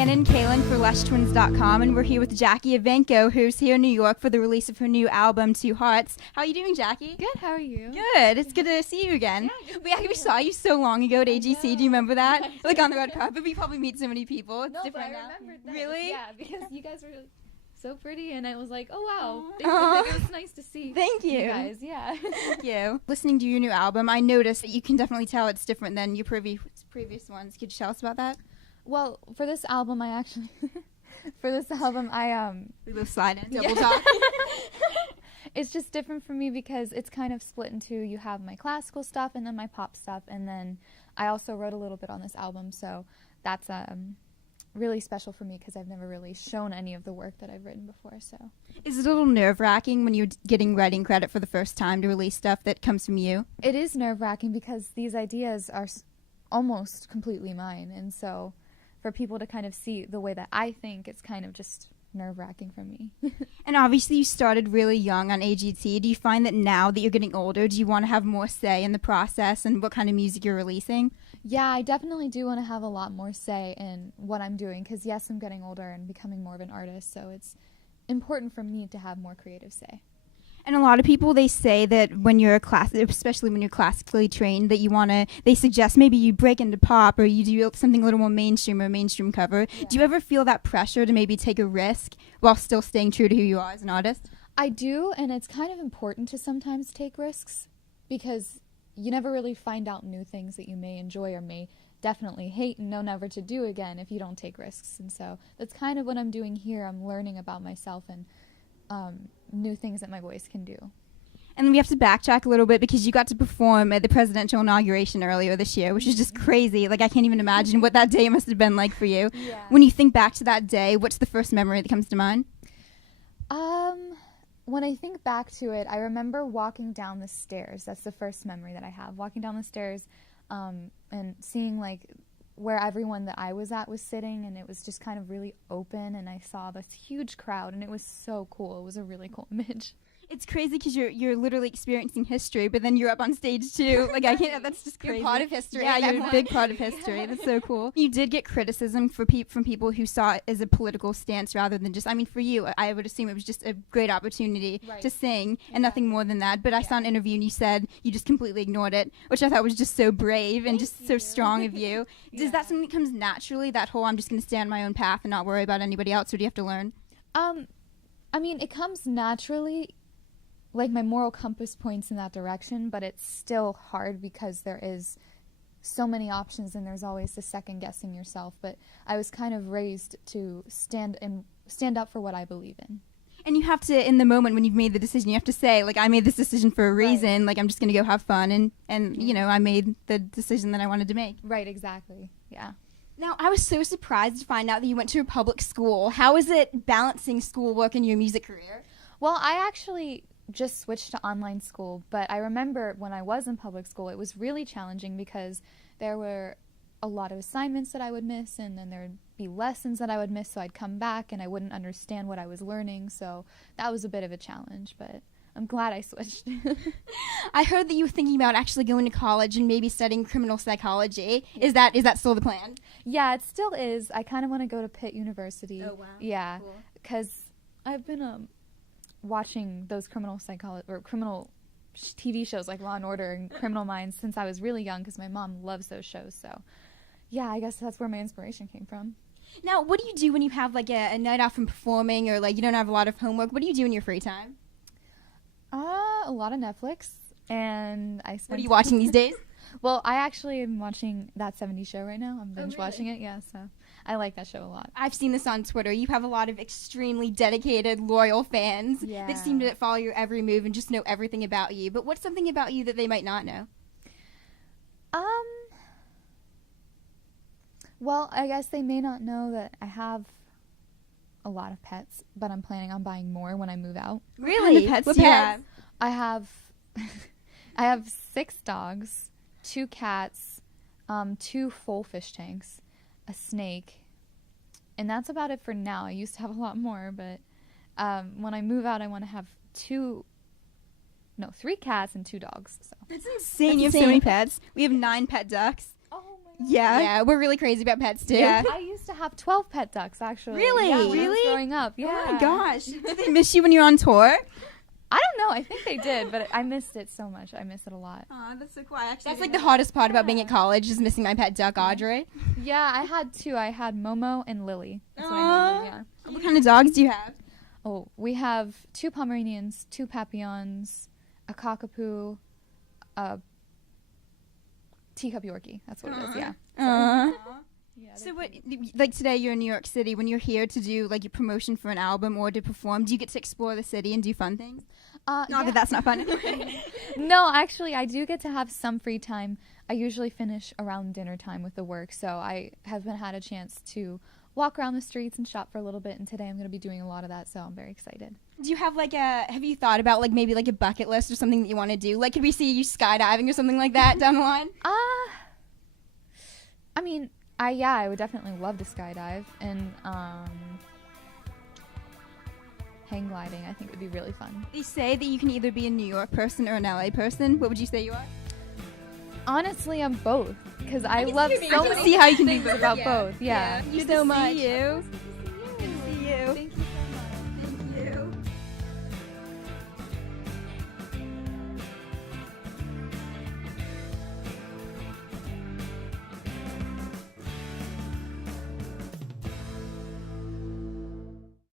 Hannah and Kaylin for LushTwins.com, and we're here with Jackie Evancho, who's here in New York for the release of her new album, Two Hearts. How are you doing, Jackie? Good, how are you? Good. It's good to see you again. We actually saw you so long ago at AGC. Do you remember that? Like on the red carpet. We probably meet so many people. It's different now. Remembered that. Really? Yeah, because you guys were so pretty, and I was like, oh wow, it was nice to see. Thank you. Guys, yeah. Thank you. Listening to your new album, I noticed that you can definitely tell it's different than your previous ones. Could you tell us about that? Well, for this album, I We both slide in, double talk. It's just different for me because it's kind of split into, you have my classical stuff and then my pop stuff, and then I also wrote a little bit on this album, so that's really special for me because I've never really shown any of the work that I've written before. So is it a little nerve-wracking when you're getting writing credit for the first time to release stuff that comes from you? It is nerve-wracking because these ideas are almost completely mine, and so for people to kind of see the way that I think, it's kind of just nerve-wracking for me. And obviously you started really young on AGT. Do you find that now that you're getting older, do you want to have more say in the process and what kind of music you're releasing? Yeah, I definitely do want to have a lot more say in what I'm doing because, yes, I'm getting older and becoming more of an artist, so it's important for me to have more creative say. And a lot of people, they say that when you're especially when you're classically trained, that they suggest maybe you break into pop or you do something a little more mainstream or mainstream cover. Yeah. Do you ever feel that pressure to maybe take a risk while still staying true to who you are as an artist? I do, and it's kind of important to sometimes take risks because you never really find out new things that you may enjoy or may definitely hate and know never to do again if you don't take risks. And so that's kind of what I'm doing here. I'm learning about myself and new things that my voice can do. And we have to backtrack a little bit because you got to perform at the presidential inauguration earlier this year, which is just crazy. Like, I can't even imagine what that day must have been like for you. Yeah. When you think back to that day, what's the first memory that comes to mind? When I think back to it, I remember walking down the stairs. That's the first memory that I have. Walking down the stairs and seeing, like, where everyone that I was at was sitting, and it was just kind of really open, and I saw this huge crowd, and it was so cool. It was a really cool image. It's crazy because you're literally experiencing history, but then you're up on stage too. Like, I can't. That's just crazy. You're part of history. Yeah, you're a big part of history. That's so cool. You did get criticism from people who saw it as a political stance rather than just. I mean, for you, I would assume it was just a great opportunity to sing and nothing more than that. But I saw an interview and you said you just completely ignored it, which I thought was just so brave and just so strong of you. Is that something that comes naturally? That whole I'm just going to stay on my own path and not worry about anybody else, or do you have to learn? I mean, it comes naturally. Like, my moral compass points in that direction, but it's still hard because there is so many options and there's always the second guessing yourself. But I was kind of raised to stand up for what I believe in. And you have to, in the moment when you've made the decision, you have to say, like, I made this decision for a reason. Right. Like, I'm just going to go have fun and you know, I made the decision that I wanted to make. Right, exactly. Yeah. Now, I was so surprised to find out that you went to a public school. How is it balancing schoolwork and your music career? Well, I actually just switched to online school, but I remember when I was in public school, it was really challenging because there were a lot of assignments that I would miss, and then there would be lessons that I would miss, so I'd come back and I wouldn't understand what I was learning, so that was a bit of a challenge, but I'm glad I switched. I heard that you were thinking about actually going to college and maybe studying criminal psychology. Is that still the plan? Yeah, it still is. I kind of want to go to Pitt University. Oh, wow. Yeah, because I've been watching those criminal TV shows like Law and Order and Criminal Minds since I was really young because my mom loves those shows. So, yeah, I guess that's where my inspiration came from. Now, what do you do when you have like a night off from performing or like you don't have a lot of homework? What do you do in your free time? A lot of Netflix, and I spend. What are you watching these days? Well, I actually am watching That 70s Show right now. I'm binge watching it, yeah, so I like that show a lot. I've seen this on Twitter. You have a lot of extremely dedicated, loyal fans that seem to follow your every move and just know everything about you. But what's something about you that they might not know? Well, I guess they may not know that I have a lot of pets, but I'm planning on buying more when I move out. Really? What pets? I have 6 dogs. 2 cats, 2 full fish tanks, a snake, and that's about it for now. I used to have a lot more, but when I move out, I want to have 3 cats and 2 dogs. So. That's insane. You have so many pets. We have 9 pet ducks. Oh my Yeah, we're really crazy about pets too. Yeah. I used to have 12 pet ducks, actually. Really? Yeah, when I was Really? growing up, yeah. Oh my gosh. Did they miss you when you were on tour? I don't know. I think they did, but I missed it so much. I miss it a lot. Oh, that's so cool. That's like the hardest part about being at college, is missing my pet duck, Audrey. Yeah, I had two. I had Momo and Lily. That's what I named them, yeah. What kind of dogs do you have? Oh, we have 2 Pomeranians, 2 Papillons, a Cockapoo, a teacup Yorkie. That's what it is, yeah. Yeah, so what, like today you're in New York City. When you're here to do like your promotion for an album or to perform, do you get to explore the city and do fun things? Not that that's not fun. No, actually, I do get to have some free time. I usually finish around dinner time with the work, so I haven't had a chance to walk around the streets and shop for a little bit, and today I'm going to be doing a lot of that, so I'm very excited. Do you have have you thought about like maybe like a bucket list or something that you want to do? Like could we see you skydiving or something like that down the line? I mean, I would definitely love to skydive, and hang gliding I think would be really fun. They say that you can either be a New York person or an LA person. What would you say you are? Honestly, I'm both, because I love so many how you can things be both. about both. Yeah. Thank you so much.